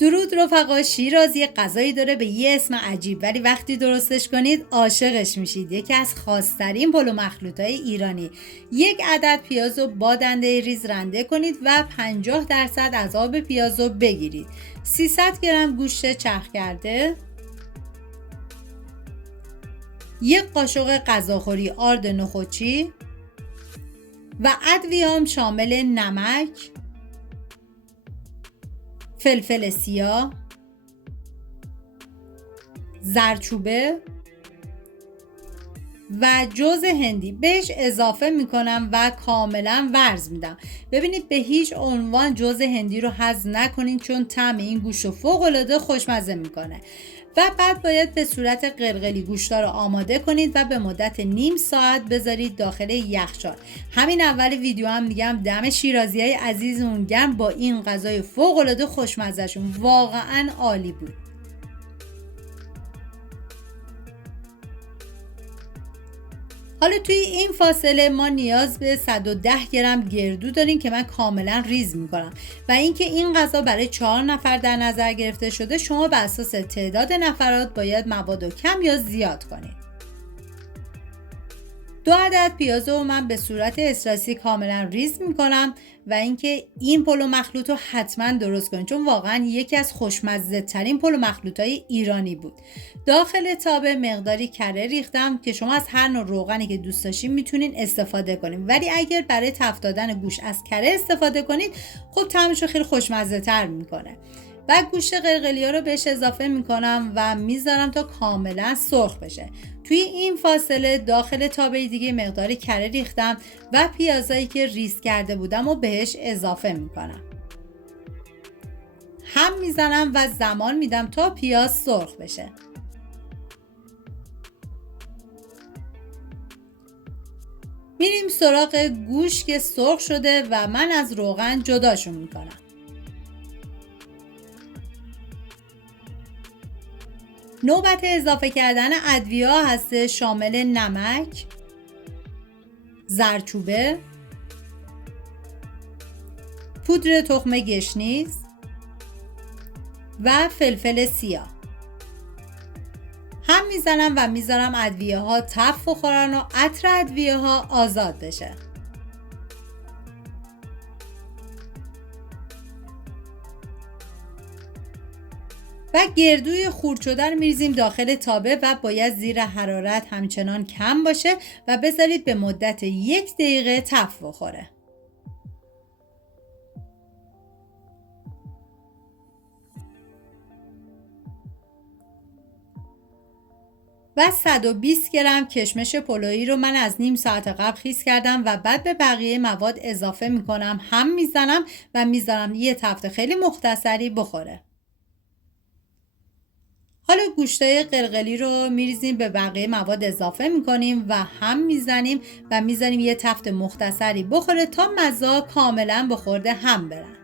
درود رفقا. شیراز یه غذایی داره به یه اسم عجیب، ولی وقتی درستش کنید عاشقش میشید. یکی از خاص‌ترین پلو مخلوطای ایرانی. 1 عدد پیاز رو با دنده ریز رنده کنید و 50% از آب پیاز رو بگیرید. 300 گرم گوشت چرخ کرده، 1 قاشق غذاخوری آرد نخودچی و ادویه‌ام شامل نمک، فلفل سیاه، زردچوبه و جوز هندی بهش اضافه میکنم و کاملا ورز میدم. ببینید به هیچ عنوان جوز هندی رو حذف نکنین، چون طعم این گوشت رو فوق العاده خوشمزه میکنه. و بعد باید به صورت قلقلی گوشتا رو آماده کنید و به مدت نیم ساعت بذارید داخل یخچال. همین اول ویدیو هم میگم دم شیرازیای عزیزمون گرم با این غذای فوق العاده خوشمزه‌شون، واقعا عالی بود. حالا توی این فاصله ما نیاز به 110 گرم گردو داریم که من کاملا ریز میکنم و اینکه این غذا برای 4 نفر در نظر گرفته شده، شما به اساس تعداد نفرات باید مواد رو کم یا زیاد کنید. 2 عدد پیاز رو من به صورت استراسی کاملا ریز میکنم و اینکه این پلو مخلوط رو حتما درست کنید، چون واقعا یکی از خوشمزه ترین پلو مخلوط های ایرانی بود. داخل تابه مقداری کره ریختم که شما از هر نوع روغنی که دوست داشتین میتونین استفاده کنید، ولی اگر برای تفت دادن گوشت از کره استفاده کنید خب طعمش رو خیلی خوشمزه تر میکنه. و گوشت قلقلی ها رو بهش اضافه میکنم و میذارم تا کاملا سرخ بشه. توی این فاصله داخل تابه دیگه مقداری کره ریختم و پیازایی که ریز کرده بودم و بهش اضافه میکنم. هم میزنم و زمان میدم تا پیاز سرخ بشه. میریم سراغ گوشت که سرخ شده و من از روغن جداشون میکنم. نوبت اضافه کردن ادویه هست، شامل نمک، زردچوبه، پودر تخم گشنیز و فلفل سیاه. هم میزنم و میذارم ادویه ها تف بخورن و عطر ادویه ها آزاد بشه. و گردوی خورد شده رو میریزیم داخل تابه و باید زیر حرارت همچنان کم باشه و بذارید به مدت 1 دقیقه تف بخوره. و 120 گرم کشمش پلویی رو من از نیم ساعت قبل خیس کردم و بعد به بقیه مواد اضافه میکنم، هم میزنم و میذارم یه تفت خیلی مختصری بخوره. حالا گوشتای قلقلی رو میریزیم، به بقیه مواد اضافه میکنیم و هم میزنیم و میذاریم یه تفت مختصری بخوره تا مزه کاملا به خورد هم برن.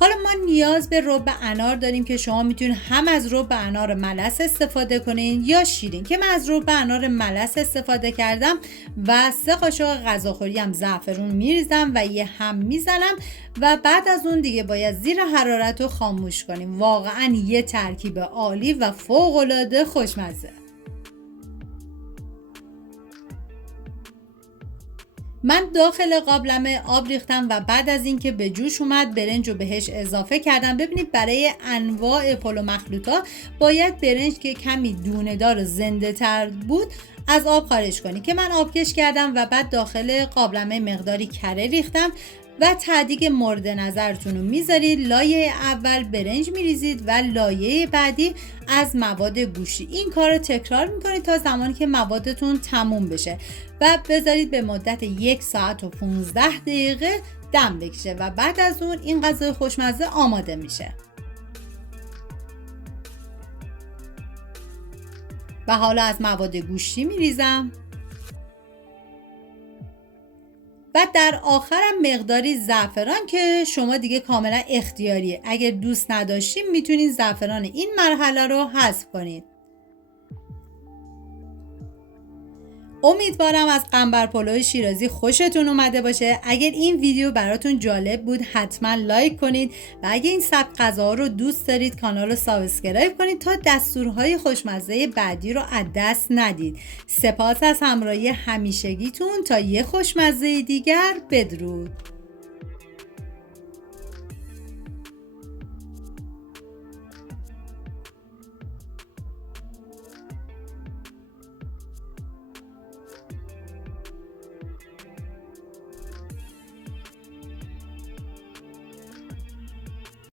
حالا ما نیاز به رب انار داریم که شما میتونید هم از رب انار ملس استفاده کنین یا شیرین، که من از رب انار ملس استفاده کردم و 3 قاشق غذاخوری هم زعفرون میریزم و یه هم میزنم و بعد از اون دیگه باید زیر حرارت رو خاموش کنیم. واقعا یه ترکیب عالی و فوق العاده خوشمزه. من داخل قابلمه آب ریختم و بعد از اینکه به جوش اومد برنج رو بهش اضافه کردم. ببینید برای انواع پلو مخلوطا باید برنج که کمی دونه دار و زنده تر بود از آب خارج کنی، که من آبکش کردم و بعد داخل قابلمه مقداری کره ریختم و تعدیق مورد نظرتون رو میذارید. لایه اول برنج میریزید و لایه بعدی از مواد گوشتی. این کار رو تکرار میکنید تا زمانی که موادتون تموم بشه و بذارید به مدت 1 ساعت و 15 دقیقه دم بکشه و بعد از اون این غذای خوشمزه آماده میشه. و حالا از مواد گوشتی میریزم و در آخرم مقداری زعفران که شما دیگه کاملا اختیاریه. اگر دوست نداشتین میتونید زعفران این مرحله رو حذف کنید. امیدوارم از قنبر پلو شیرازی خوشتون اومده باشه. اگر این ویدیو براتون جالب بود حتما لایک کنید و اگر این سبک غذاها رو دوست دارید کانال رو سابسکرایب کنید تا دستورهای خوشمزه بعدی رو از دست ندید. سپاس از همراهی همیشگیتون. تا یه خوشمزه دیگر، بدرود.